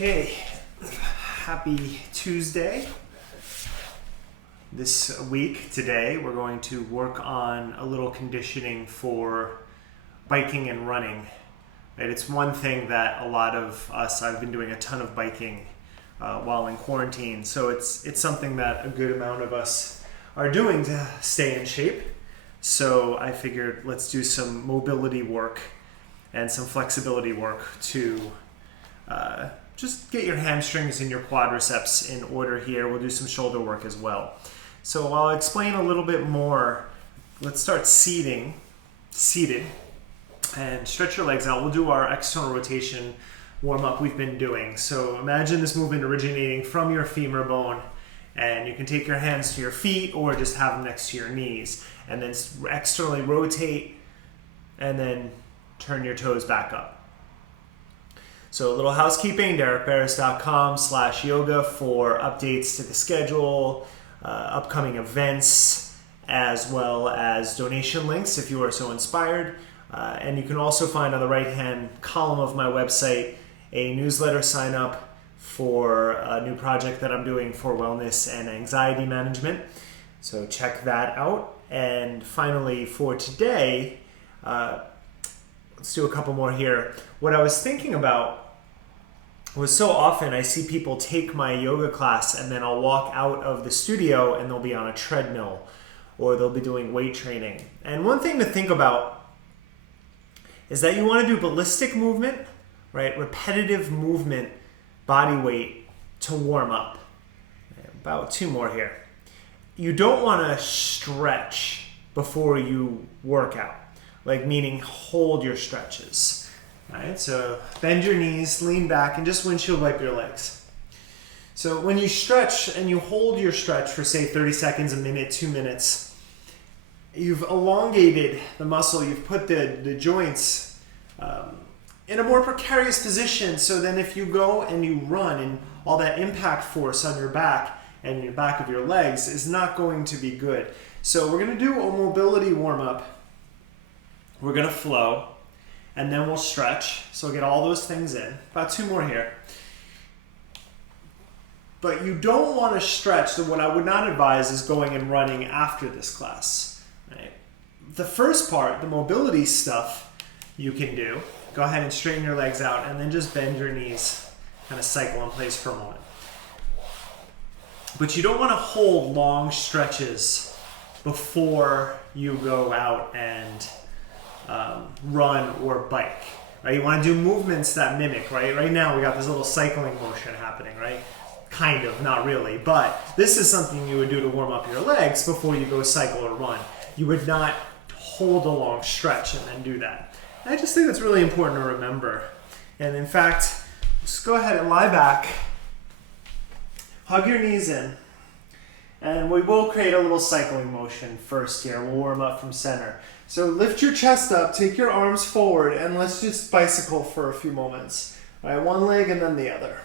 Okay, happy Tuesday. This week, today, we're going to work on a little conditioning for biking and running. Right? It's one thing that a lot of us, I've been doing a ton of biking while in quarantine, so it's something that a good amount of us are doing to stay in shape. So I figured let's do some mobility work and some flexibility work to just get your hamstrings and your quadriceps in order here. We'll do some shoulder work as well. So I'll explain a little bit more. Let's start seated, and stretch your legs out. We'll do our external rotation warm-up we've been doing. So imagine this movement originating from your femur bone, and you can take your hands to your feet or just have them next to your knees, and then externally rotate, and then turn your toes back up. So a little housekeeping, derekbarris.com/yoga for updates to the schedule, upcoming events, as well as donation links if you are so inspired. And you can also find on the right-hand column of my website a newsletter sign up for a new project that I'm doing for wellness and anxiety management. So check that out. And finally, for today, let's do a couple more here. What I was thinking about was so often I see people take my yoga class and then I'll walk out of the studio and they'll be on a treadmill or they'll be doing weight training. And one thing to think about is that you want to do ballistic movement, right? Repetitive movement, body weight to warm up. About two more here. You don't want to stretch before you work out, like meaning hold your stretches. All right, so bend your knees, lean back, and just windshield wipe your legs. So when you stretch and you hold your stretch for say 30 seconds, a minute, 2 minutes, you've elongated the muscle, you've put the joints in a more precarious position, so then if you go and you run and all that impact force on your back and your back of your legs is not going to be good. So we're going to do a mobility warm-up. We're going to flow, and then we'll stretch. So get all those things in. About two more here. But you don't want to stretch. So what I would not advise is going and running after this class. Right? The first part, the mobility stuff, you can do. Go ahead and straighten your legs out, and then just bend your knees. Kind of cycle in place for a moment. But you don't want to hold long stretches before you go out and run or bike, right? You want to do movements that mimic, right? Right now we got this little cycling motion happening, right? Kind of, not really, but this is something you would do to warm up your legs before you go cycle or run. You would not hold a long stretch and then do that. I just think that's really important to remember. And in fact, just go ahead and lie back, hug your knees in, and we will create a little cycling motion first here. We'll warm up from center. So lift your chest up, take your arms forward, and let's just bicycle for a few moments. All right, one leg and then the other.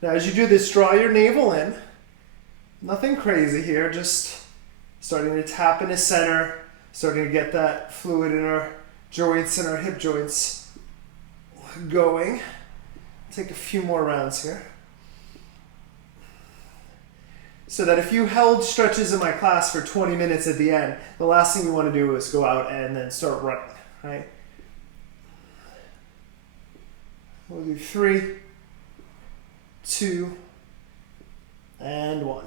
Now as you do this, draw your navel in. Nothing crazy here, just starting to tap into center, starting to get that fluid in our joints and our hip joints going. Take a few more rounds here. So that if you held stretches in my class for 20 minutes at the end, the last thing you want to do is go out and then start running, right? We'll do 3, 2, and 1.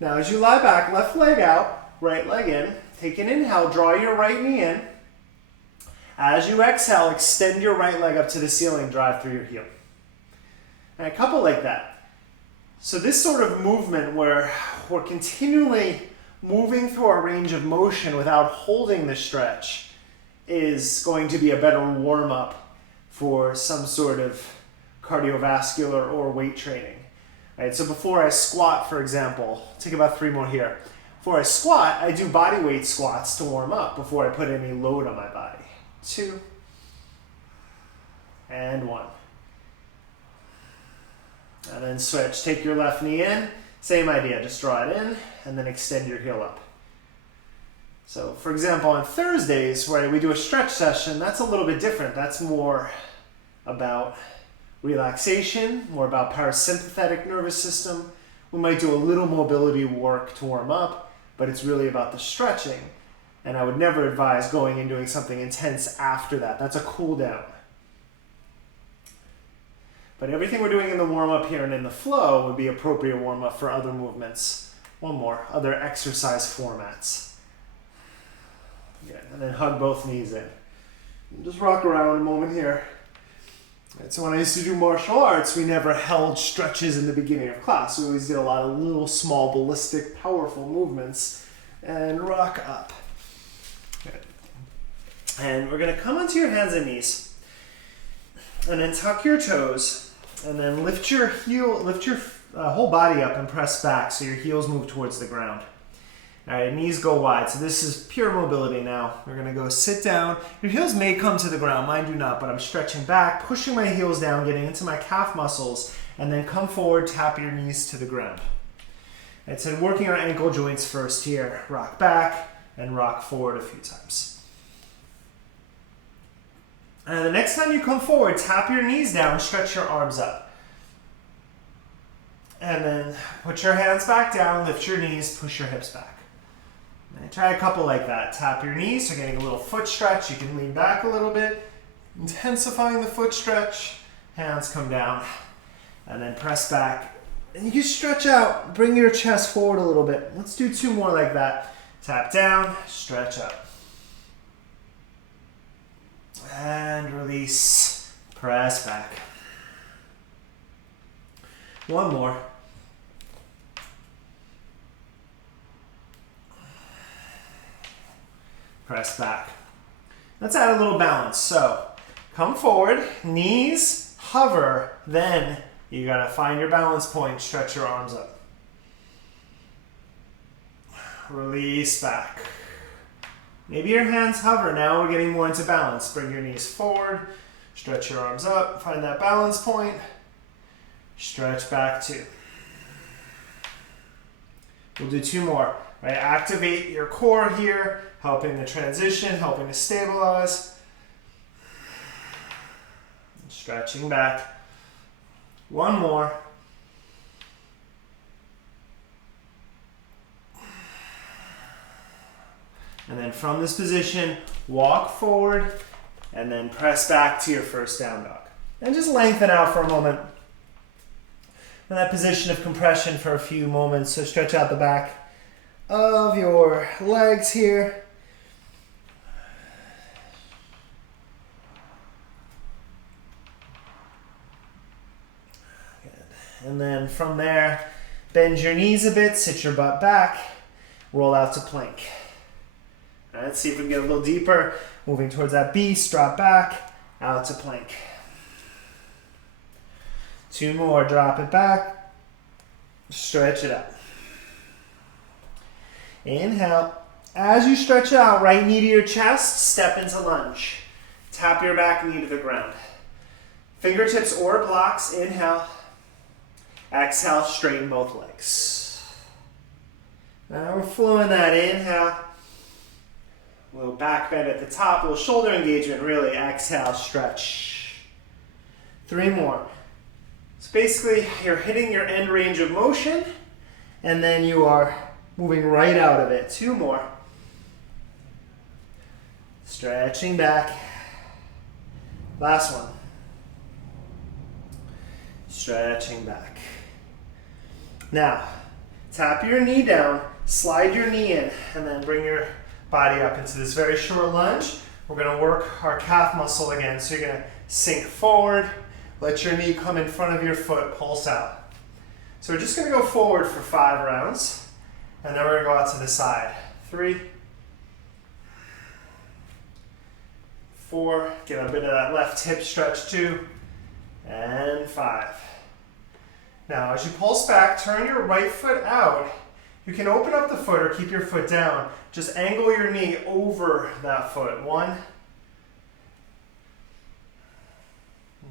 Now as you lie back, left leg out, right leg in. Take an inhale, draw your right knee in. As you exhale, extend your right leg up to the ceiling, drive through your heel. And a couple like that. So this sort of movement where we're continually moving through our range of motion without holding the stretch is going to be a better warm-up for some sort of cardiovascular or weight training. Right? So before I squat, for example, take about 3 more here. Before I squat, I do body weight squats to warm up before I put any load on my body. 2, and 1. And then switch. Take your left knee in. Same idea. Just draw it in and then extend your heel up. So, for example, on Thursdays, where we do a stretch session, that's a little bit different. That's more about relaxation, more about parasympathetic nervous system. We might do a little mobility work to warm up, but it's really about the stretching. And I would never advise going and doing something intense after that. That's a cool down. But everything we're doing in the warm-up here and in the flow would be appropriate warm-up for other movements. One more, other exercise formats. Good. And then hug both knees in. Just rock around a moment here. Right, so when I used to do martial arts, we never held stretches in the beginning of class. We always did a lot of little, small, ballistic, powerful movements and rock up. Good. And we're going to come onto your hands and knees and then tuck your toes and then lift your whole body up and press back so your heels move towards the ground. All right, knees go wide. So this is pure mobility now. We're gonna go sit down. Your heels may come to the ground, mine do not, but I'm stretching back, pushing my heels down, getting into my calf muscles, and then come forward, tap your knees to the ground. Right, so working our ankle joints first here. Rock back and rock forward a few times. And the next time you come forward, tap your knees down, stretch your arms up. And then put your hands back down, lift your knees, push your hips back. And try a couple like that. Tap your knees, so getting a little foot stretch. You can lean back a little bit, intensifying the foot stretch. Hands come down, and then press back. And you can stretch out, bring your chest forward a little bit. Let's do 2 more like that. Tap down, stretch up. And release, press back. 1 more. Press back. Let's add a little balance. So come forward, knees, hover, then you gotta find your balance point, stretch your arms up. Release back. Maybe your hands hover. Now we're getting more into balance. Bring your knees forward, stretch your arms up, find that balance point, stretch back 2. We'll do 2 more. Right? Activate your core here, helping the transition, helping to stabilize. Stretching back. 1 more. And then from this position, walk forward and then press back to your first down dog. And just lengthen out for a moment. In that position of compression for a few moments, so stretch out the back of your legs here. Good. And then from there, bend your knees a bit, sit your butt back, roll out to plank. All right, let's see if we can get a little deeper. Moving towards that beast, drop back, out to plank. 2 more, drop it back, stretch it up. Inhale. As you stretch out, right knee to your chest, step into lunge. Tap your back knee to the ground. Fingertips or blocks, inhale. Exhale, straighten both legs. Now we're flowing that, inhale. A little back bend at the top, a little shoulder engagement, really. Exhale, stretch. 3 more. So basically, you're hitting your end range of motion, and then you are moving right out of it. 2 more. Stretching back. Last one. Stretching back. Now, tap your knee down, slide your knee in, and then bring your body up into this very short lunge. We're going to work our calf muscle again. So you're going to sink forward, let your knee come in front of your foot, pulse out. So we're just going to go forward for 5 rounds. And then we're going to go out to the side. 3, 4, get a bit of that left hip stretch 2, and 5. Now as you pulse back, turn your right foot out. You can open up the foot or keep your foot down. Just angle your knee over that foot. 1,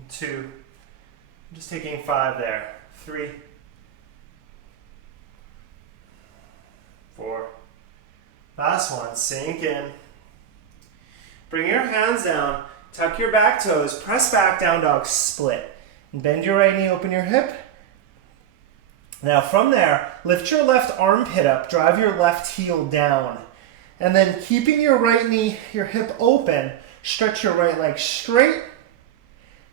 2, I'm just taking 5 there. 3, 4. Last one, sink in. Bring your hands down, tuck your back toes, press back, down dog, split. Bend your right knee, open your hip. Now from there, lift your left armpit up, drive your left heel down. And then keeping your right knee, your hip open, stretch your right leg straight,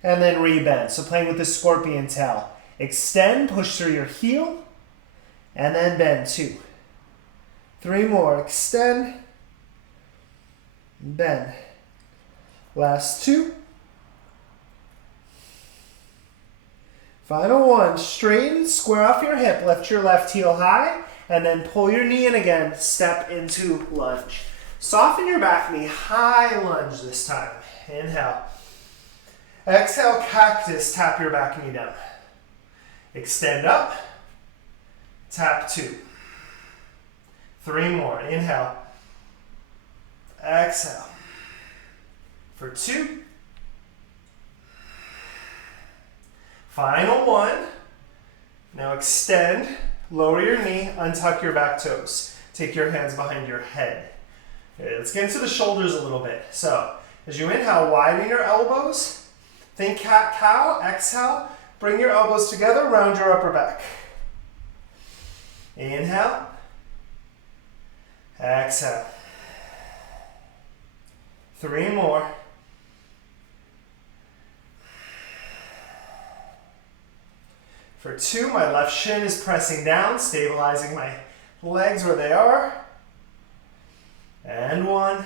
and then rebend. So playing with the scorpion tail. Extend, push through your heel, and then bend. 2, 3 more. Extend, bend. Last 2. Final 1. Straighten, square off your hip, lift your left heel high, and then pull your knee in again, step into lunge. Soften your back knee, high lunge this time. Inhale. Exhale, cactus, tap your back knee down. Extend up, tap 2. 3 more, inhale. Exhale. For 2. Final 1. Now extend, lower your knee, untuck your back toes. Take your hands behind your head. Okay, let's get into the shoulders a little bit. So, as you inhale, widen your elbows. Think cat-cow. Exhale, bring your elbows together, round your upper back. Inhale. Exhale. 3 more. For 2, my left shin is pressing down, stabilizing my legs where they are. And 1.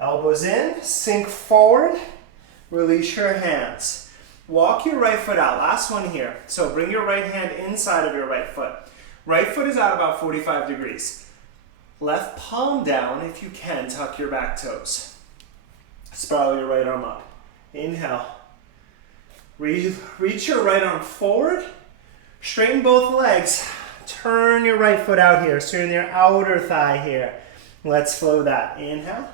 Elbows in, sink forward, release your hands. Walk your right foot out. Last one here. So bring your right hand inside of your right foot. Right foot is out about 45 degrees. Left palm down, if you can, tuck your back toes. Spiral your right arm up. Inhale. Reach your right arm forward. Straighten both legs. Turn your right foot out here. Straighten your outer thigh here. Let's flow that. Inhale.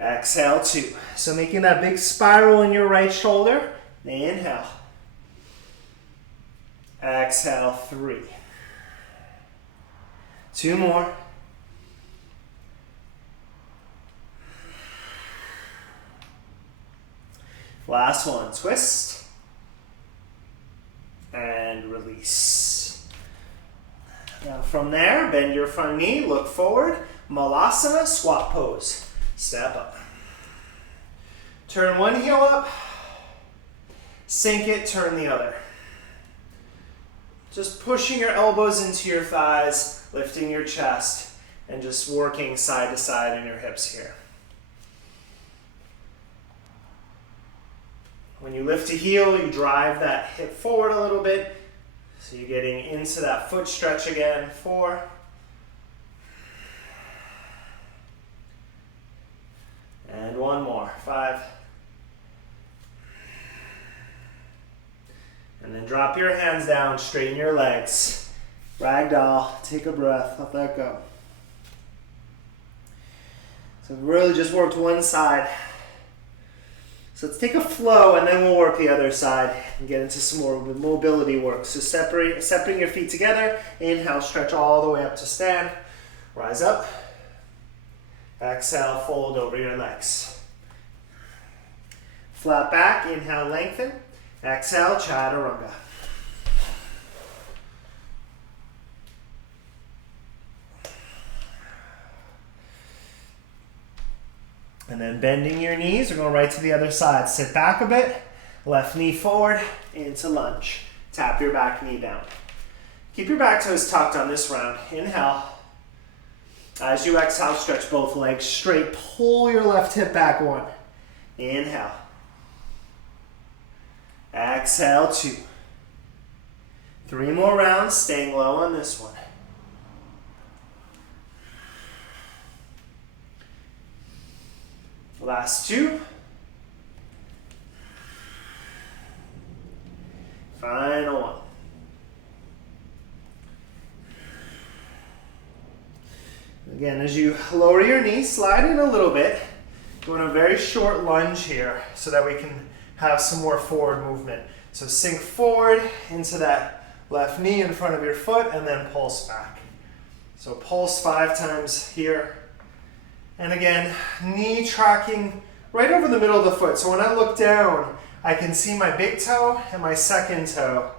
Exhale, 2. So making that big spiral in your right shoulder. Inhale. Exhale, 3. 2 more. Last one. Twist. And release. Now from there, bend your front knee, look forward. Malasana, squat pose. Step up. Turn one heel up. Sink it, turn the other. Just pushing your elbows into your thighs, lifting your chest, and just working side to side in your hips here. When you lift a heel, you drive that hip forward a little bit. So you're getting into that foot stretch again. 4. And 1 more. 5. And then drop your hands down, straighten your legs. Ragdoll, take a breath, let that go. So really just worked one side. So let's take a flow and then we'll work the other side and get into some more mobility work. So separating your feet together. Inhale, stretch all the way up to stand. Rise up. Exhale, fold over your legs. Flat back, inhale, lengthen. Exhale, chaturanga. And then bending your knees, we're going right to the other side. Sit back a bit, left knee forward, into lunge. Tap your back knee down. Keep your back toes tucked on this round. Inhale. As you exhale, stretch both legs straight. Pull your left hip back 1. Inhale. Exhale, 2. 3 more rounds, staying low on this one. Last 2. Final 1. Again, as you lower your knees, slide in a little bit. Doing a very short lunge here so that we can have some more forward movement. So sink forward into that left knee in front of your foot and then pulse back. So pulse 5 times here. And again, knee tracking right over the middle of the foot. So when I look down, I can see my big toe and my second toe.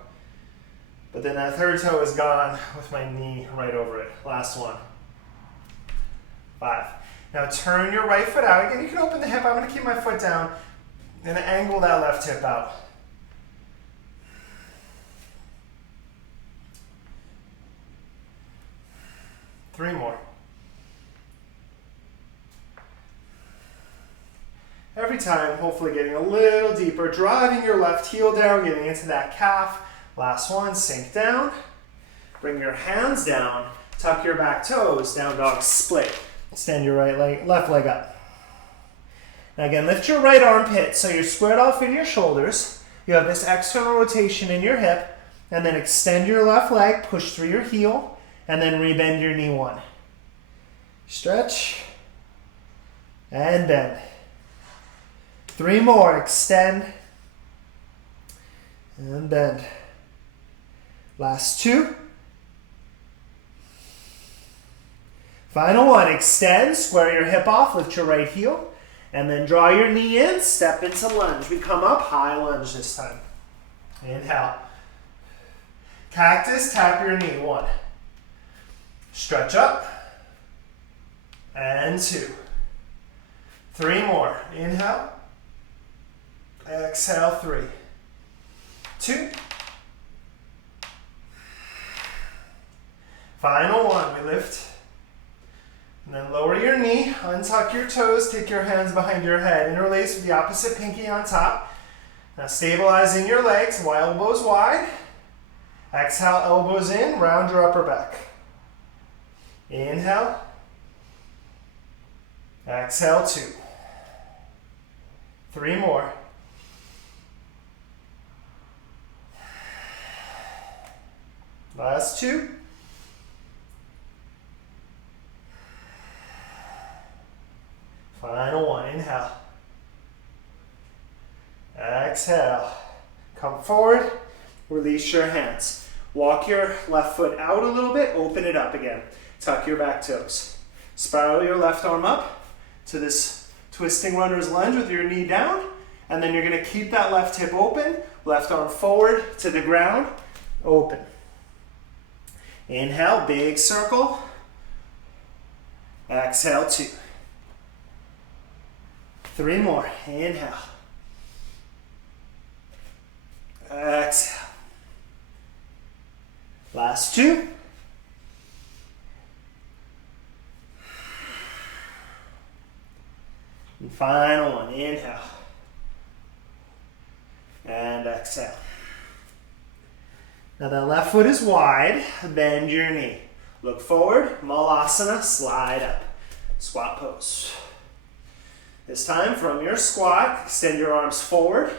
But then that third toe is gone with my knee right over it. Last one. 5. Now turn your right foot out. Again, you can open the hip. I'm going to keep my foot down and angle that left hip out. 3 more. Every time, hopefully getting a little deeper, driving your left heel down, getting into that calf. Last one, sink down. Bring your hands down, tuck your back toes, down dog split. Extend your left leg up. Now again, lift your right armpit so you're squared off in your shoulders. You have this external rotation in your hip, and then extend your left leg, push through your heel, and then rebend your knee 1. Stretch, and bend. 3 more, extend, and bend. Last 2. Final 1, extend, square your hip off, lift your right heel, and then draw your knee in, step into lunge. We come up, high lunge this time. Inhale. Cactus, tap your knee, 1. Stretch up, and 2. 3 more, inhale. Exhale, 3. 2. Final 1, we lift. And then lower your knee, untuck your toes, take your hands behind your head. Interlace with the opposite pinky on top. Now stabilize in your legs, elbows wide. Exhale, elbows in, round your upper back. Inhale. Exhale, 2. 3 more. Last 2. Final 1, inhale. Exhale. Come forward, release your hands. Walk your left foot out a little bit, open it up again. Tuck your back toes. Spiral your left arm up to this twisting runner's lunge with your knee down, and then you're gonna keep that left hip open, left arm forward to the ground, open. Inhale, big circle. Exhale, 2. 3 more, inhale. Exhale. Last 2. And final 1, inhale. And exhale. Now that left foot is wide, bend your knee. Look forward, Malasana, slide up. Squat pose. This time from your squat, extend your arms forward,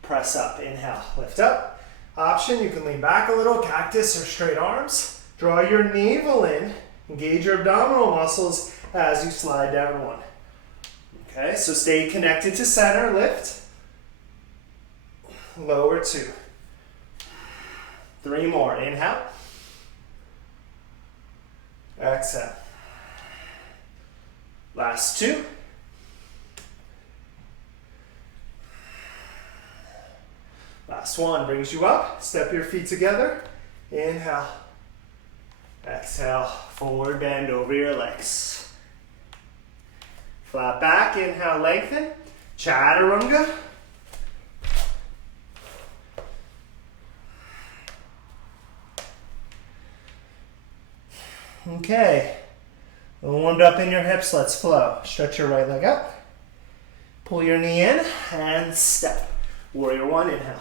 press up, inhale, lift up. Option, you can lean back a little, cactus or straight arms. Draw your navel in, engage your abdominal muscles as you slide down 1. Okay, so stay connected to center, lift. Lower 2. 3 more, inhale. Exhale. Last 2. Last 1 brings you up. Step your feet together. Inhale. Exhale. Forward bend over your legs. Flat back. Inhale, lengthen. Chaturanga. Okay. Warmed up in your hips. Let's flow. Stretch your right leg up. Pull your knee in and step. Warrior 1, inhale.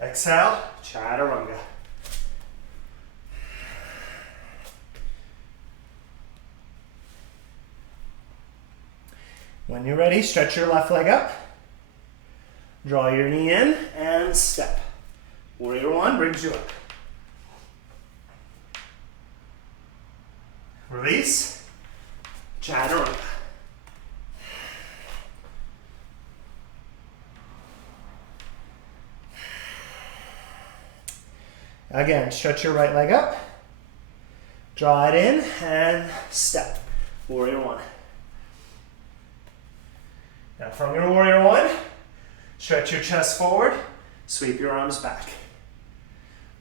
Exhale, chaturanga. When you're ready, stretch your left leg up. Draw your knee in and step. Warrior 1 brings you up. Release, chaturanga. Again, stretch your right leg up. Draw it in and step. Warrior 1. Now from your warrior one, stretch your chest forward, sweep your arms back.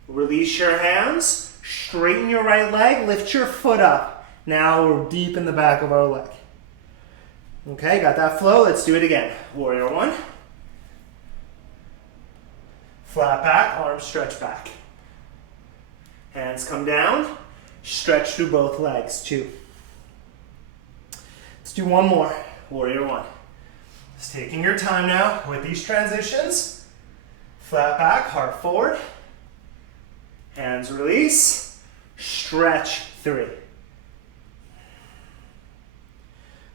Release your hands, straighten your right leg, lift your foot up. Now we're deep in the back of our leg. Okay, got that flow? Let's do it again. Warrior one. Flat back, arms stretch back. Hands come down, stretch through both legs, 2. Let's do one more, warrior one. Just taking your time now with these transitions. Flat back, heart forward. Hands release, stretch 3.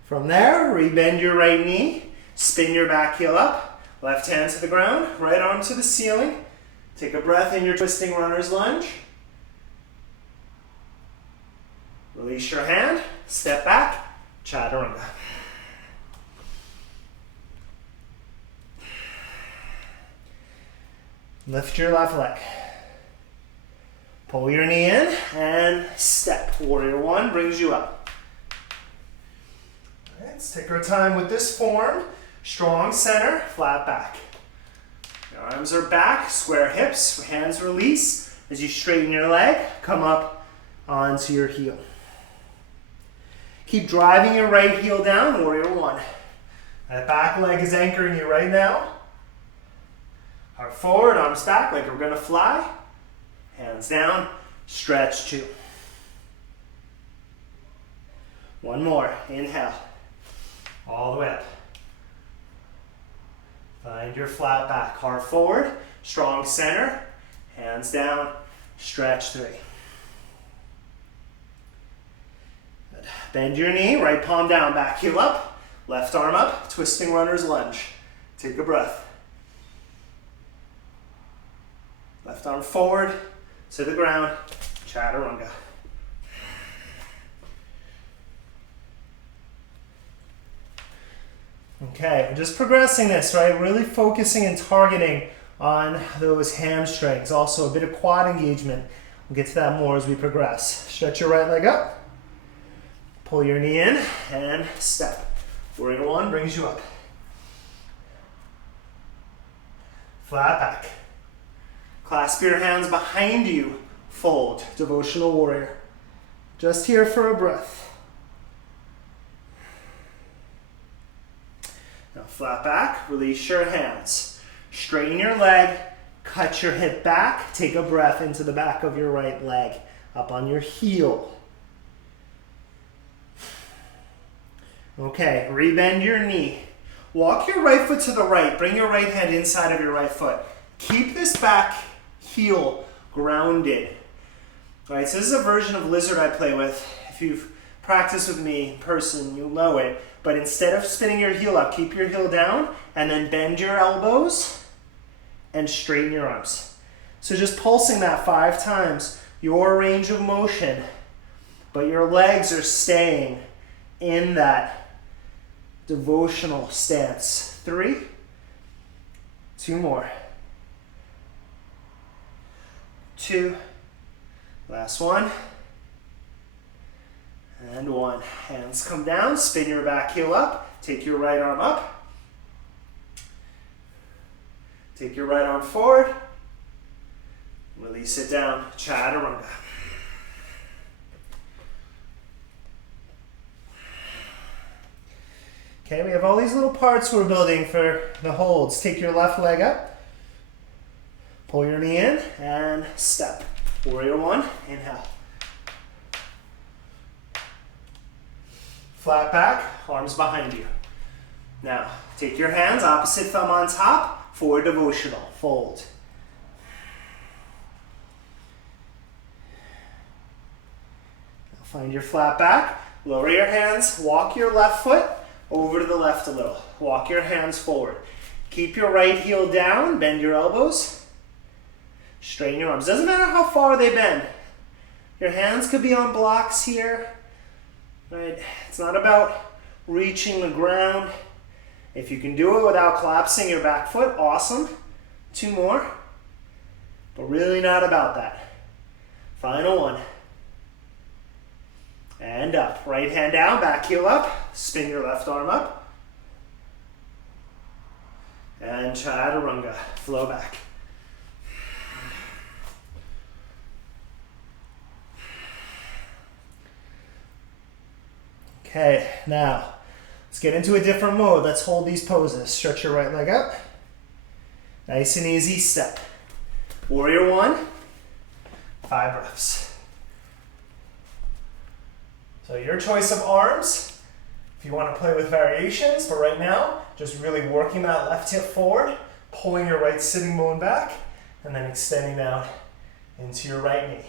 From there, rebend your right knee, spin your back heel up, left hand to the ground, right arm to the ceiling. Take a breath in your twisting runner's lunge. Release your hand, step back, chaturanga. Lift your left leg. Pull your knee in and step. Warrior one brings you up. All right, let's take our time with this form. Strong center, flat back. Your arms are back, square hips, hands release. As you straighten your leg, come up onto your heel. Keep driving your right heel down, warrior one. That back leg is anchoring you right now. Heart forward, arms back like we're gonna fly. Hands down, stretch 2. One more, inhale. All the way up. Find your flat back, heart forward, strong center, hands down, stretch 3. Good. Bend your knee, right palm down, back heel up, left arm up, twisting runner's lunge. Take a breath. Left arm forward to the ground, chaturanga. Okay, we're just progressing this, right? Really focusing and targeting on those hamstrings. Also a bit of quad engagement. We'll get to that more as we progress. Stretch your right leg up. Pull your knee in and step. Warrior one brings you up. Flat back. Clasp your hands behind you. Fold, devotional warrior. Just here for a breath. Now flat back, release your hands. Straighten your leg, cut your hip back, take a breath into the back of your right leg, up on your heel. Okay, rebend your knee. Walk your right foot to the right, bring your right hand inside of your right foot. Keep this back heel grounded. All right, so this is a version of lizard I play with. If you've practiced with me in person, you'll know it. But instead of spinning your heel up, keep your heel down and then bend your elbows and straighten your arms. So just pulsing that 5 times, your range of motion, but your legs are staying in that devotional stance. 3, 2 more. 2, last one, and 1. Hands come down, spin your back heel up, take your right arm up, take your right arm forward, release it down, chaturanga. Okay, we have all these little parts we're building for the holds. Take your left leg up. Pull your knee in and step. Warrior one, inhale. Flat back, arms behind you. Now, take your hands, opposite thumb on top, forward devotional, fold. Now find your flat back, lower your hands, walk your left foot over to the left a little. Walk your hands forward. Keep your right heel down, bend your elbows. Straighten your arms. Doesn't matter how far they bend. Your hands could be on blocks here. Right? It's not about reaching the ground. If you can do it without collapsing your back foot, awesome. 2 more. But really not about that. Final 1. And up. Right hand down, back heel up. Spin your left arm up. And chaturanga, flow back. Okay, now let's get into a different mode. Let's hold these poses. Stretch your right leg up. Nice and easy step. Warrior one, 5 breaths. So your choice of arms, if you want to play with variations, but right now, just really working that left hip forward, pulling your right sitting bone back, and then extending down into your right knee.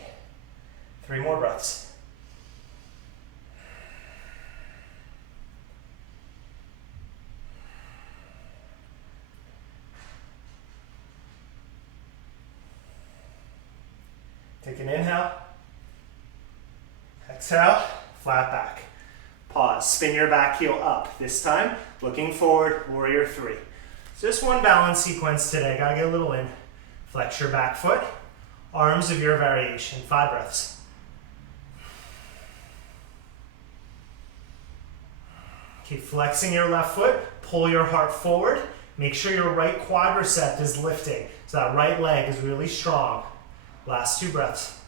3 more breaths. Take an inhale. Exhale, flat back. Pause, spin your back heel up. This time, looking forward, warrior 3. So just one balance sequence today. Gotta get a little in. Flex your back foot. Arms of your variation. 5 breaths. Keep flexing your left foot. Pull your heart forward. Make sure your right quadricep is lifting. So that right leg is really strong. Last 2 breaths.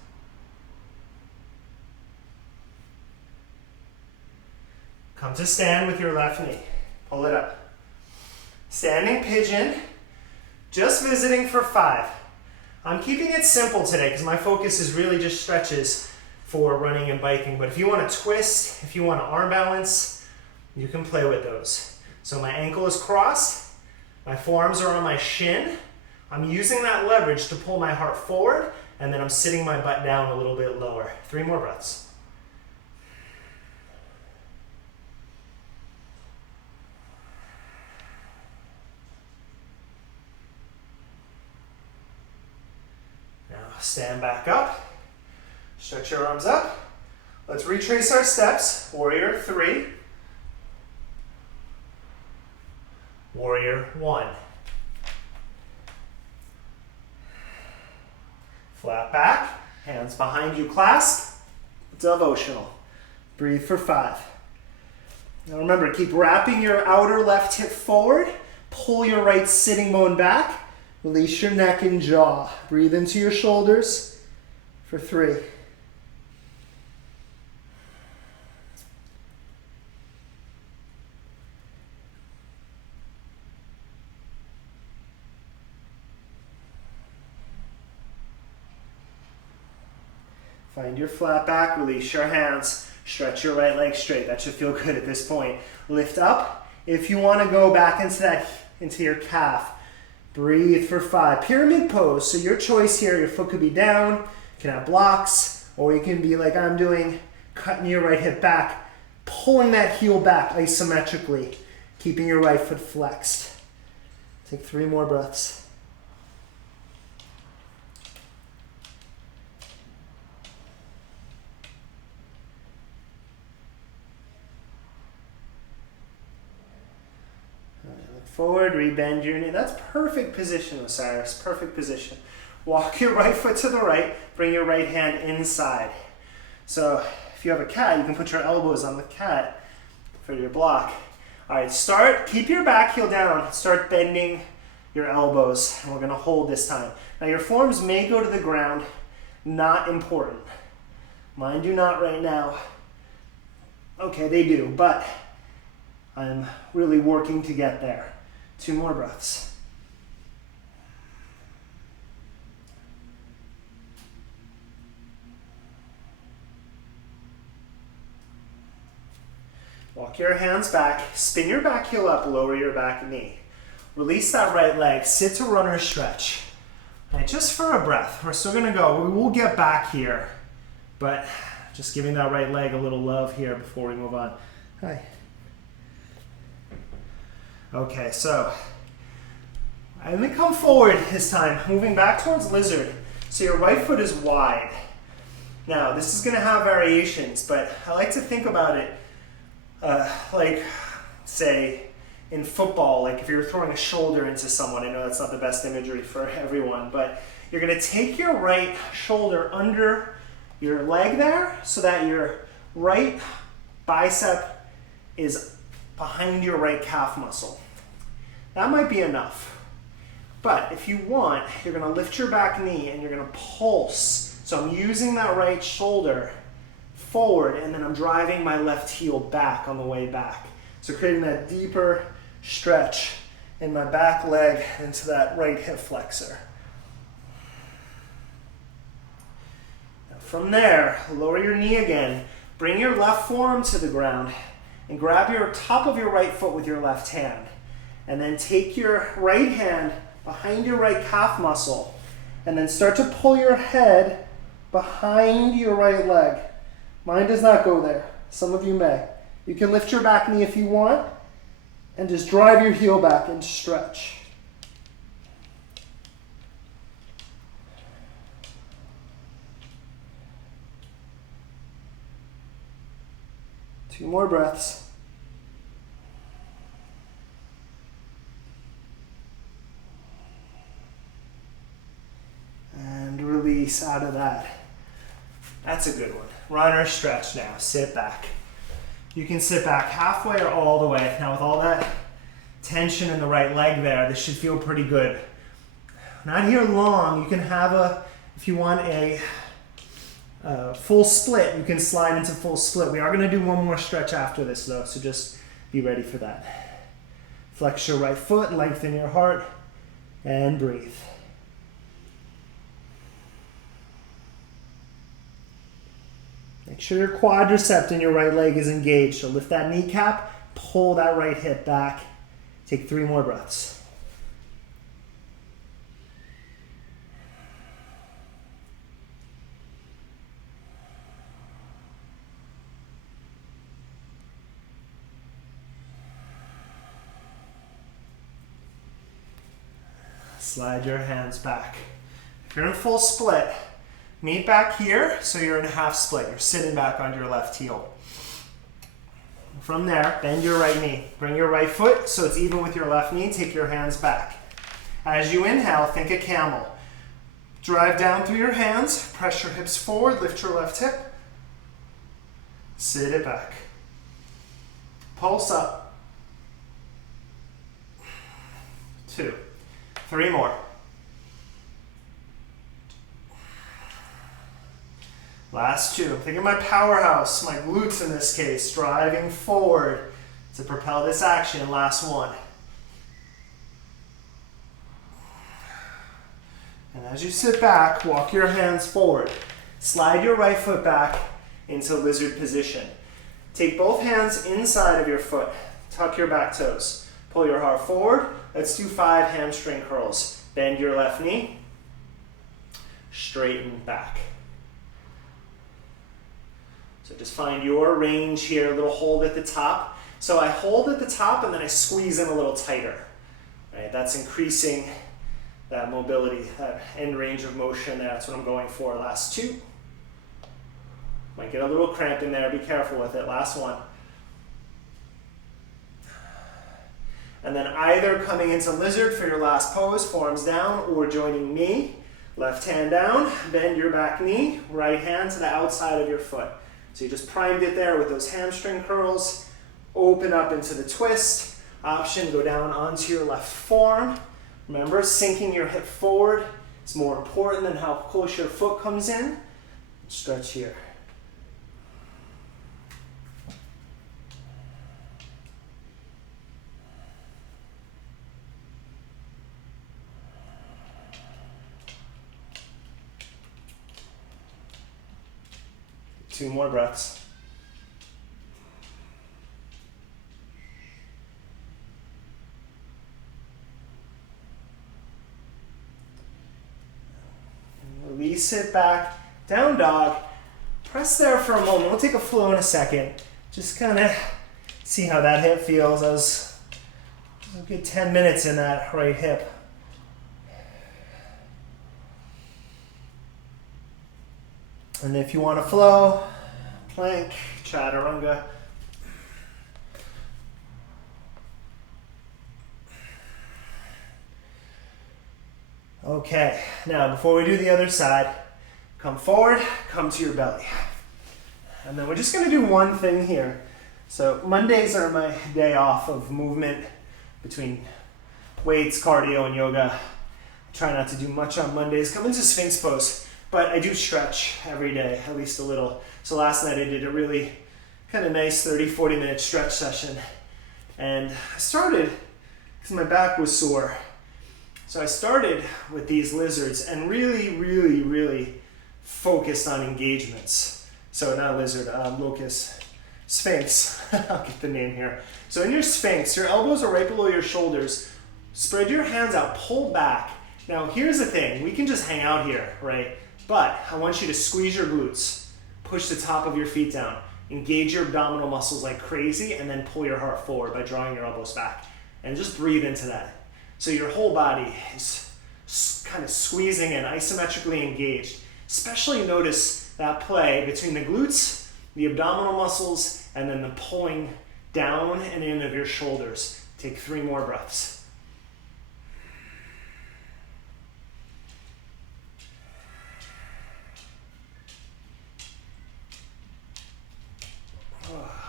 Come to stand with your left knee. Pull it up. Standing pigeon. Just visiting for 5. I'm keeping it simple today because my focus is really just stretches for running and biking. But if you want to twist, if you want to arm balance, you can play with those. So my ankle is crossed. My forearms are on my shin. I'm using that leverage to pull my heart forward, and then I'm sitting my butt down a little bit lower. 3 more breaths. Now stand back up. Stretch your arms up. Let's retrace our steps. Warrior 3. Warrior 1. Flat back, hands behind you, clasp, devotional. Breathe for 5. Now remember, keep wrapping your outer left hip forward, pull your right sitting bone back, release your neck and jaw. Breathe into your shoulders for 3. Find your flat back, release your hands, stretch your right leg straight. That should feel good at this point. Lift up. If you want to go back into your calf, breathe for 5. Pyramid pose, so your choice here, your foot could be down, you can have blocks, or you can be like I'm doing, cutting your right hip back, pulling that heel back isometrically, keeping your right foot flexed. Take 3 more breaths. Forward, rebend your knee. That's perfect position, Osiris. Perfect position. Walk your right foot to the right. Bring your right hand inside. So if you have a cat, you can put your elbows on the cat for your block. All right, keep your back heel down. Start bending your elbows. And we're going to hold this time. Now your forearms may go to the ground. Not important. Mine do not right now. Okay, they do, but I'm really working to get there. 2 more breaths. Walk your hands back, spin your back heel up, lower your back knee. Release that right leg, sit to runner stretch. All right, just for a breath, we're still gonna go. We will get back here, but just giving that right leg a little love here before we move on. Hi. Okay, so I'm going to come forward this time, moving back towards lizard. So your right foot is wide. Now, this is going to have variations, but I like to think about it like, say, in football, like if you're throwing a shoulder into someone. I know that's not the best imagery for everyone, but you're going to take your right shoulder under your leg there so that your right bicep is behind your right calf muscle. That might be enough. But if you want, you're gonna lift your back knee and you're gonna pulse. So I'm using that right shoulder forward and then I'm driving my left heel back on the way back. So creating that deeper stretch in my back leg into that right hip flexor. Now from there, lower your knee again. Bring your left forearm to the ground and grab your top of your right foot with your left hand. And then take your right hand behind your right calf muscle and then start to pull your head behind your right leg. Mine does not go there. Some of you may. You can lift your back knee if you want and just drive your heel back and stretch. Two more breaths. And release out of that. That's a good one. Runner stretch now. Sit back. You can sit back halfway or all the way. Now with all that tension in the right leg there, this should feel pretty good. Not here long. You can have if you want a full split, you can slide into full split. We are going to do one more stretch after this though, so just be ready for that. Flex your right foot, lengthen your heart, and breathe. Make sure your quadricep in your right leg is engaged. So lift that kneecap, pull that right hip back. Take 3 more breaths. Slide your hands back. If you're in full split, meet back here, so you're in a half split. You're sitting back on your left heel. From there, bend your right knee. Bring your right foot so it's even with your left knee. Take your hands back. As you inhale, think a camel. Drive down through your hands, press your hips forward, lift your left hip. Sit it back. Pulse up. 2. 3 more. Last 2. Think of my powerhouse, my glutes in this case, driving forward to propel this action. Last 1. And as you sit back, walk your hands forward. Slide your right foot back into lizard position. Take both hands inside of your foot. Tuck your back toes. Pull your heart forward. Let's do 5 hamstring curls. Bend your left knee. Straighten back. So just find your range here, a little hold at the top. So I hold at the top and then I squeeze in a little tighter. Right? That's increasing that mobility, that end range of motion there. That's what I'm going for. Last 2. Might get a little cramp in there. Be careful with it. Last 1. And then either coming into lizard for your last pose, forearms down, or joining me. Left hand down, bend your back knee, right hand to the outside of your foot. So you just primed it there with those hamstring curls. Open up into the twist. Option, go down onto your left forearm. Remember, sinking your hip forward is more important than how close your foot comes in. Stretch here. Two more breaths. Release it back, down dog. Press there for a moment. We'll take a flow in a second. Just kind of see how that hip feels. I was a good 10 minutes in that right hip. And if you want to flow, plank, chaturanga. Okay, now before we do the other side, come forward, come to your belly. And then we're just going to do one thing here. So Mondays are my day off of movement between weights, cardio, and yoga. Try not to do much on Mondays. Come into Sphinx pose, but I do stretch every day, at least a little. So last night I did a really kind of nice 30-40 minute stretch session. And I started, because my back was sore. So I started with these lizards and really focused on engagements. So not lizard, locust, Sphinx. I'll get the name here. So in your Sphinx, your elbows are right below your shoulders. Spread your hands out, pull back. Now here's the thing, we can just hang out here, right? But I want you to squeeze your glutes, push the top of your feet down, engage your abdominal muscles like crazy, and then pull your heart forward by drawing your elbows back. And just breathe into that. So your whole body is kind of squeezing and isometrically engaged. Especially notice that play between the glutes, the abdominal muscles, and then the pulling down and in of your shoulders. Take 3 more breaths.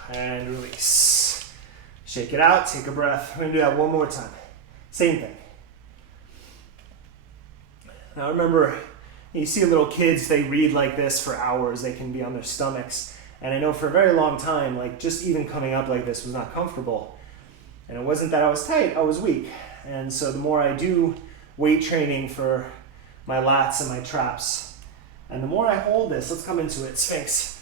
And release. Shake it out, take a breath. We're gonna do that one more time. Same thing. Now remember, you see little kids, they read like this for hours. They can be on their stomachs. And I know for a very long time, like just even coming up like this was not comfortable. And it wasn't that I was tight, I was weak. And so the more I do weight training for my lats and my traps, and the more I hold this, let's come into it, Sphinx.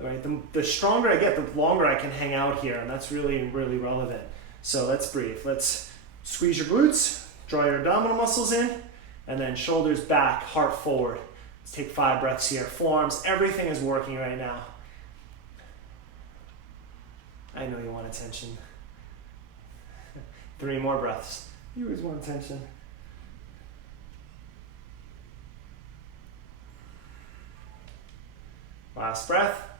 All right, the stronger I get, the longer I can hang out here, and that's really relevant. So let's breathe. Let's squeeze your glutes, draw your abdominal muscles in, and then shoulders back, heart forward. Let's take 5 breaths here. Forearms, everything is working right now. I know you want attention. 3 more breaths. You always want attention. Last breath.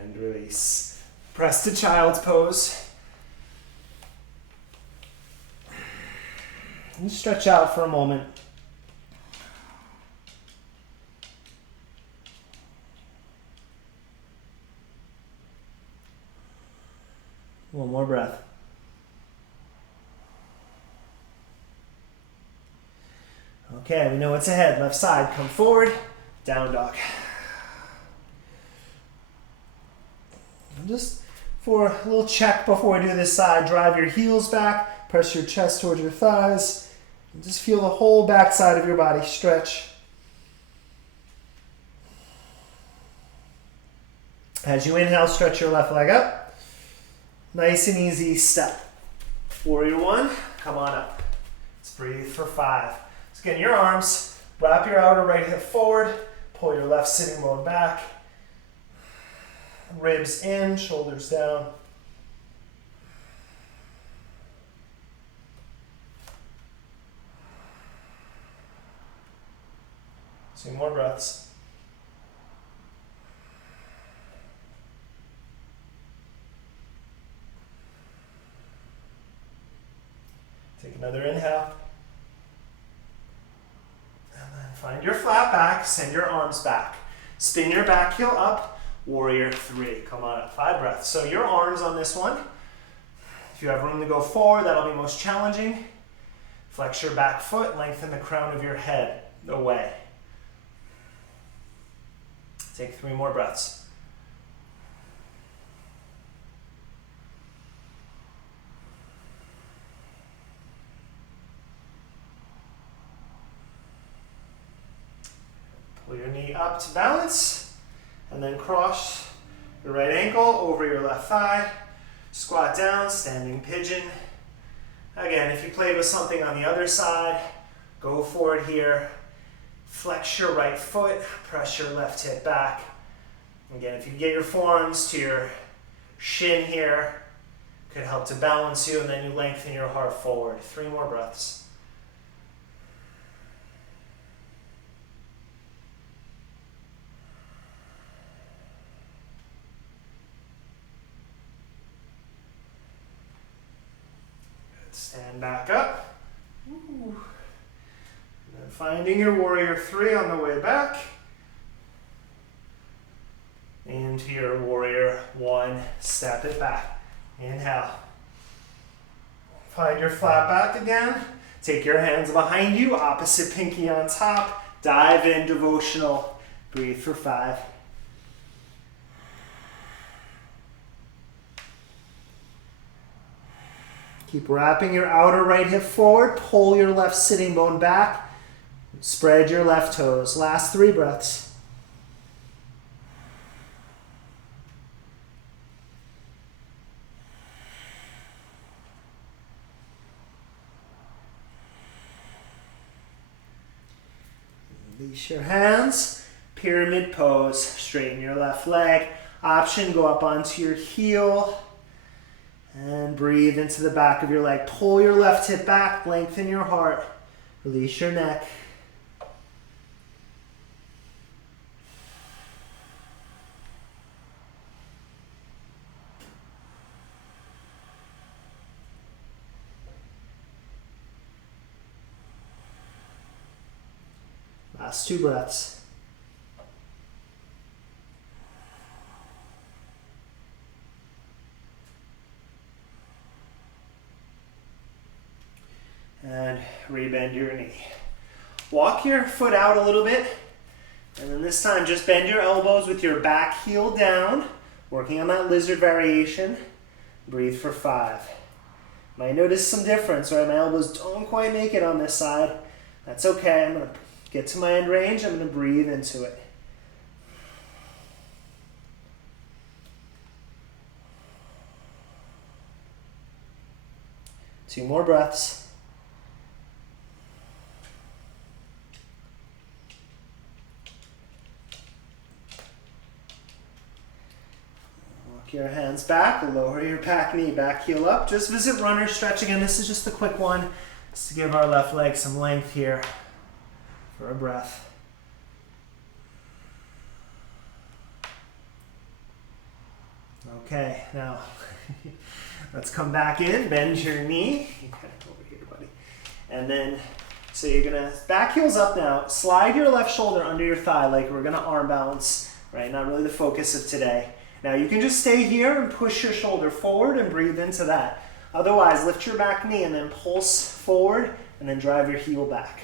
And release. Press to child's pose. And stretch out for a moment. One more breath. Okay, we know what's ahead. Left side, come forward, down dog. And just for a little check before we do this side, drive your heels back, press your chest towards your thighs, and just feel the whole back side of your body stretch. As you inhale, stretch your left leg up. Nice and easy step. Warrior 1, come on up. Let's breathe for 5. So again, your arms, wrap your outer right hip forward, pull your left sitting bone back, ribs in, shoulders down. Two more breaths. Take another inhale. And then find your flat back, send your arms back. Spin your back heel up, warrior 3. Come on up, 5 breaths. So your arms on this one. If you have room to go forward, that'll be most challenging. Flex your back foot, lengthen the crown of your head away. Take 3 more breaths. Pull your knee up to balance, and then cross your right ankle over your left thigh. Squat down, standing pigeon. Again, if you played with something on the other side, go for it here. Flex your right foot, press your left hip back. Again, if you get your forearms to your shin here, could help to balance you, and then you lengthen your heart forward. 3 more breaths. Stand back up. Ooh. And then finding your warrior 3 on the way back. Into your warrior 1, step it back. Inhale. Find your flat back again. Take your hands behind you, opposite pinky on top. Dive in, devotional. Breathe for 5. Keep wrapping your outer right hip forward. Pull your left sitting bone back. Spread your left toes. Last 3 breaths. Release your hands. Pyramid pose. Straighten your left leg. Option, go up onto your heel. And breathe into the back of your leg. Pull your left hip back. Lengthen your heart. Release your neck. Last 2 breaths. And rebend your knee. Walk your foot out a little bit. And then this time, just bend your elbows with your back heel down. Working on that lizard variation. Breathe for 5. Might notice some difference, right? My elbows don't quite make it on this side. That's okay. I'm going to get to my end range. I'm going to breathe into it. Two more breaths. Walk your hands back, lower your back knee, back heel up. Just visit runner stretch again. This is just a quick one, just to give our left leg some length here for a breath. Okay, now let's come back in, bend your knee. You kind of over here, buddy. And then, so you're gonna, back heels up now, slide your left shoulder under your thigh like we're gonna arm balance, right? Not really the focus of today. Now you can just stay here and push your shoulder forward and breathe into that. Otherwise, lift your back knee and then pulse forward and then drive your heel back.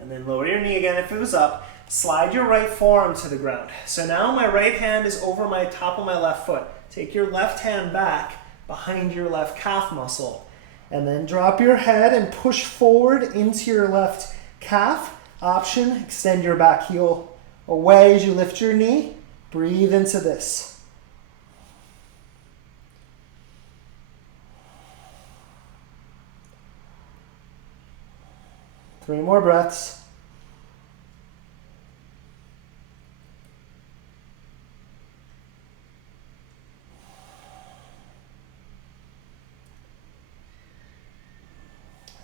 And then lower your knee again if it was up. Slide your right forearm to the ground. So now my right hand is over my top of my left foot. Take your left hand back behind your left calf muscle. And then drop your head and push forward into your left calf. Option, extend your back heel away as you lift your knee. Breathe into this. Three more breaths.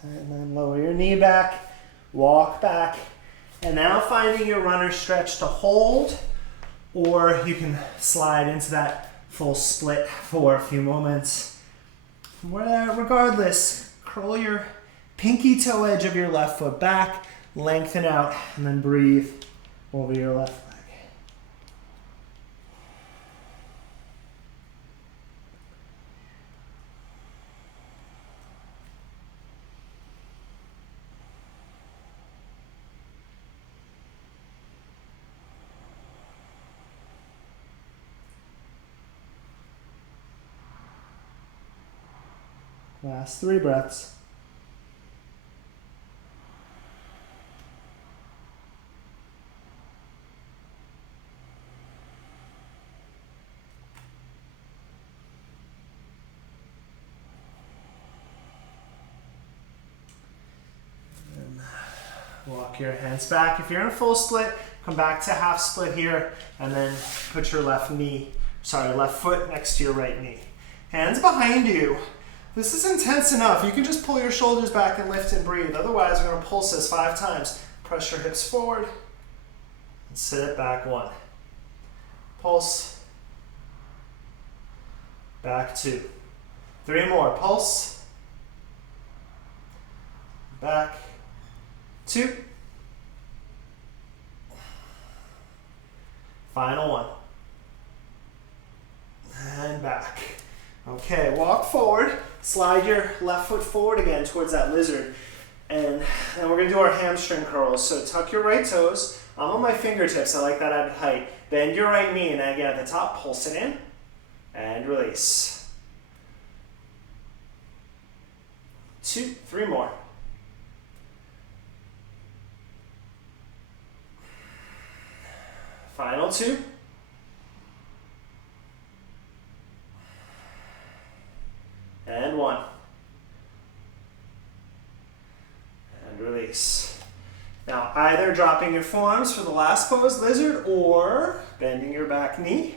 And then lower your knee back, walk back. And now finding your runner stretch to hold, or you can slide into that full split for a few moments. Regardless, curl your pinky toe edge of your left foot back, lengthen out, and then breathe over your left leg. Last 3 breaths. Walk your hands back. If you're in a full split, come back to half split here, and then put your left foot next to your right knee. Hands behind you. This is intense enough. You can just pull your shoulders back and lift and breathe. Otherwise, we're going to pulse this 5 times. Press your hips forward and sit it back 1. Pulse. Back 2. 3 more. Pulse. Back 2. Final one. And back. Okay, walk forward. Slide your left foot forward again towards that lizard. And then we're going to do our hamstring curls. So tuck your right toes. I'm on my fingertips. I like that at height. Bend your right knee. And again, at the top, pulse it in. And release. 2, 3 more. Final 2. And 1. And release. Now, either dropping your forearms for the last pose, lizard, or bending your back knee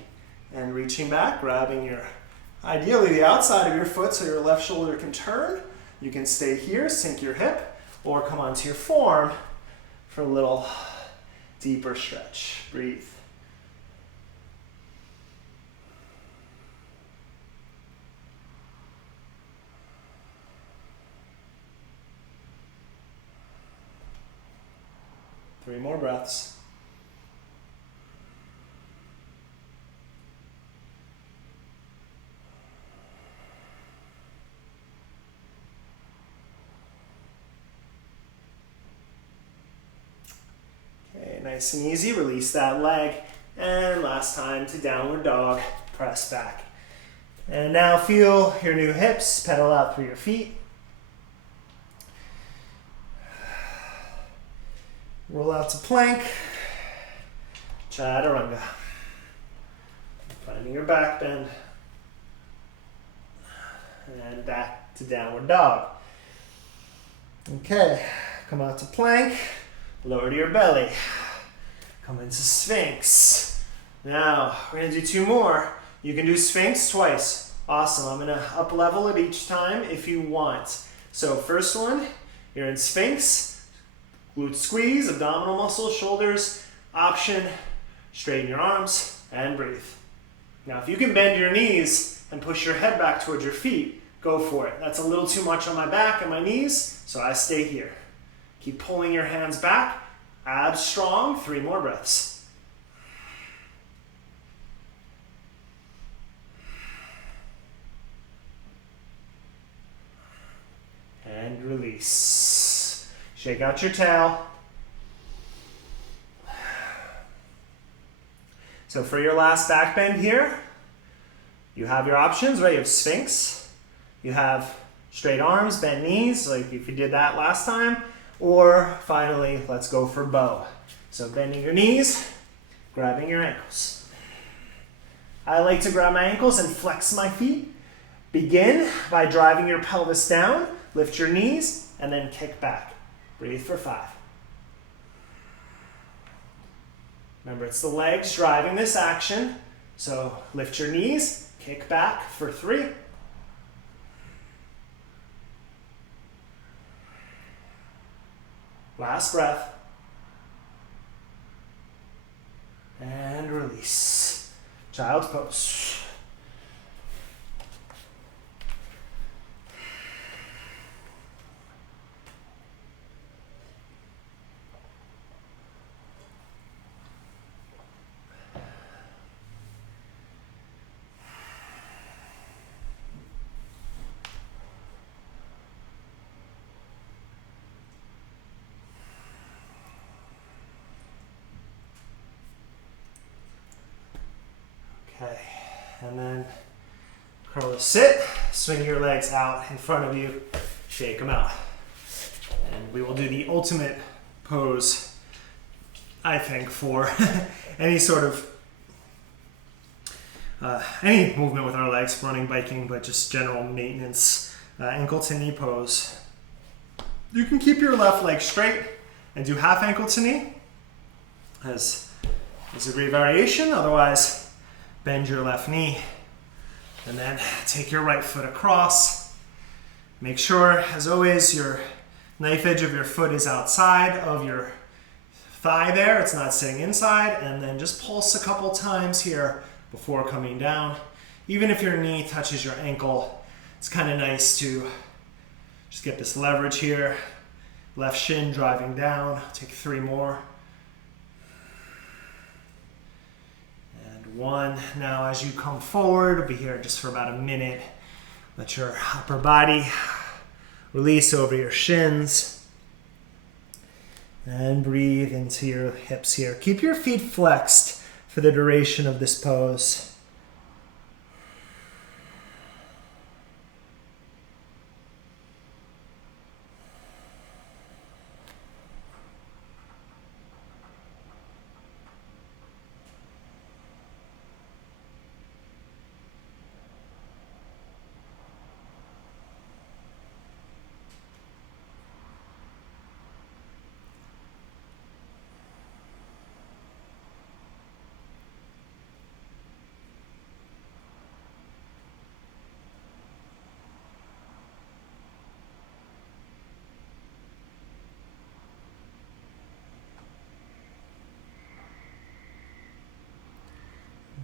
and reaching back, grabbing your, ideally the outside of your foot so your left shoulder can turn. You can stay here, sink your hip, or come onto your forearm for a little deeper stretch. Breathe. Three more breaths. Okay, nice and easy. Release that leg. And last time to downward dog. Press back. And now feel your new hips pedal out through your feet. Roll out to plank, chaturanga. Finding your back bend. And back to downward dog. Okay, come out to plank, lower to your belly. Come into Sphinx. Now, we're gonna do 2 more. You can do Sphinx twice. Awesome, I'm gonna up level it each time if you want. So first one, you're in Sphinx. Glute squeeze, abdominal muscles, shoulders, option, straighten your arms, and breathe. Now, if you can bend your knees and push your head back towards your feet, go for it. That's a little too much on my back and my knees, so I stay here. Keep pulling your hands back, abs strong, 3 more breaths. And release. Shake out your tail. So for your last back bend here, you have your options, right? You have Sphinx, you have straight arms, bent knees, like if you did that last time, or finally, let's go for bow. So bending your knees, grabbing your ankles. I like to grab my ankles and flex my feet. Begin by driving your pelvis down, lift your knees, and then kick back. Breathe for 5. Remember, it's the legs driving this action. So lift your knees, kick back for 3. Last breath. And release. Child's pose. Okay, and then curl to sit, swing your legs out in front of you, shake them out. And we will do the ultimate pose, I think, for any sort of, any movement with our legs, running, biking, but just general maintenance, ankle to knee pose. You can keep your left leg straight and do half ankle to knee as a great variation. Otherwise, bend your left knee and then take your right foot across. Make sure, as always, your knife edge of your foot is outside of your thigh there. It's not sitting inside. And then just pulse a couple times here before coming down. Even if your knee touches your ankle, it's kind of nice to just get this leverage here. Left shin driving down. Take 3 more. Good, 1. Now as you come forward, we'll be here just for about a minute. Let your upper body release over your shins. And breathe into your hips here. Keep your feet flexed for the duration of this pose.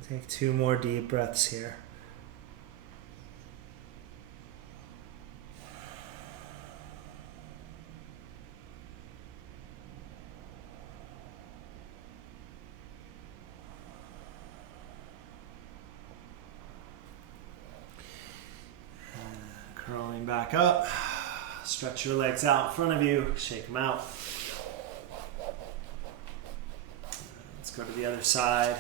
Take 2 more deep breaths here. Curling back up. Stretch your legs out in front of you. Shake them out. Let's go to the other side.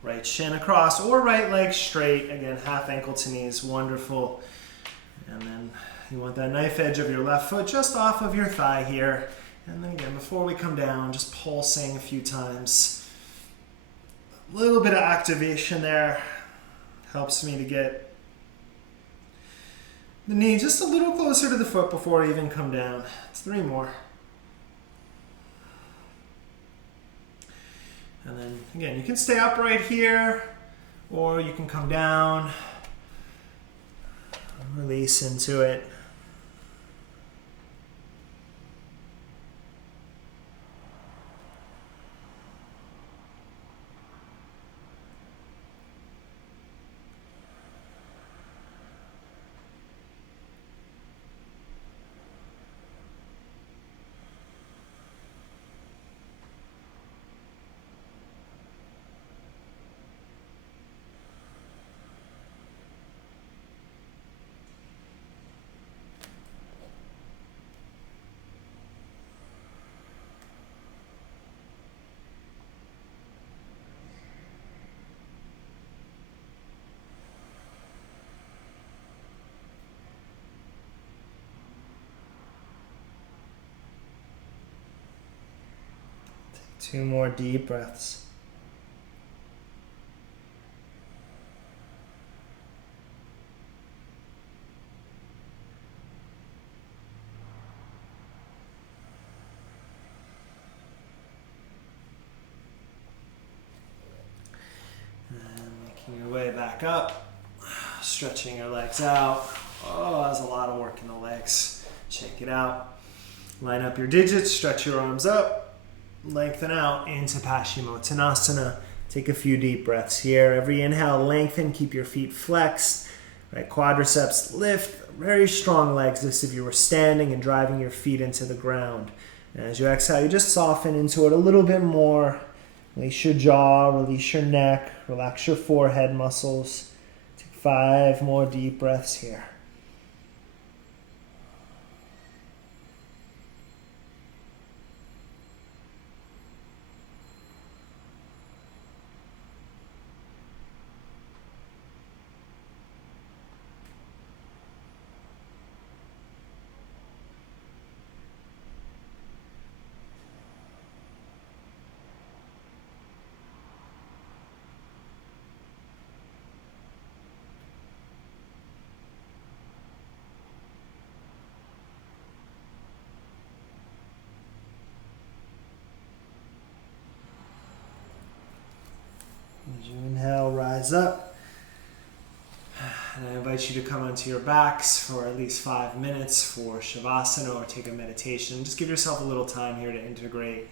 Right shin across or right leg straight. Again, half ankle to knees. Wonderful. And then you want that knife edge of your left foot just off of your thigh here. And then again, before we come down, just pulsing a few times. A little bit of activation there helps me to get the knee just a little closer to the foot before I even come down. It's 3 more. And then again, you can stay upright here, or you can come down, release into it. Take 2 more deep breaths. Making your way back up, stretching your legs out. Oh, that's a lot of work in the legs. Shake it out. Line up your digits, stretch your arms up, lengthen out into Paschimottanasana. Take a few deep breaths here. Every inhale, lengthen, keep your feet flexed. Right, quadriceps lift, very strong legs as if you were standing and driving your feet into the ground. And as you exhale, you just soften into it a little bit more. Release your jaw, release your neck, relax your forehead muscles. Take 5 more deep breaths here. As you inhale, rise up. And I invite you to come onto your backs for at least 5 minutes for Shavasana or take a meditation. Just give yourself a little time here to integrate.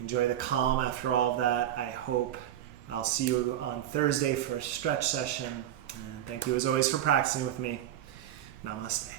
Enjoy the calm after all of that. I hope I'll see you on Thursday for a stretch session. And thank you as always for practicing with me. Namaste.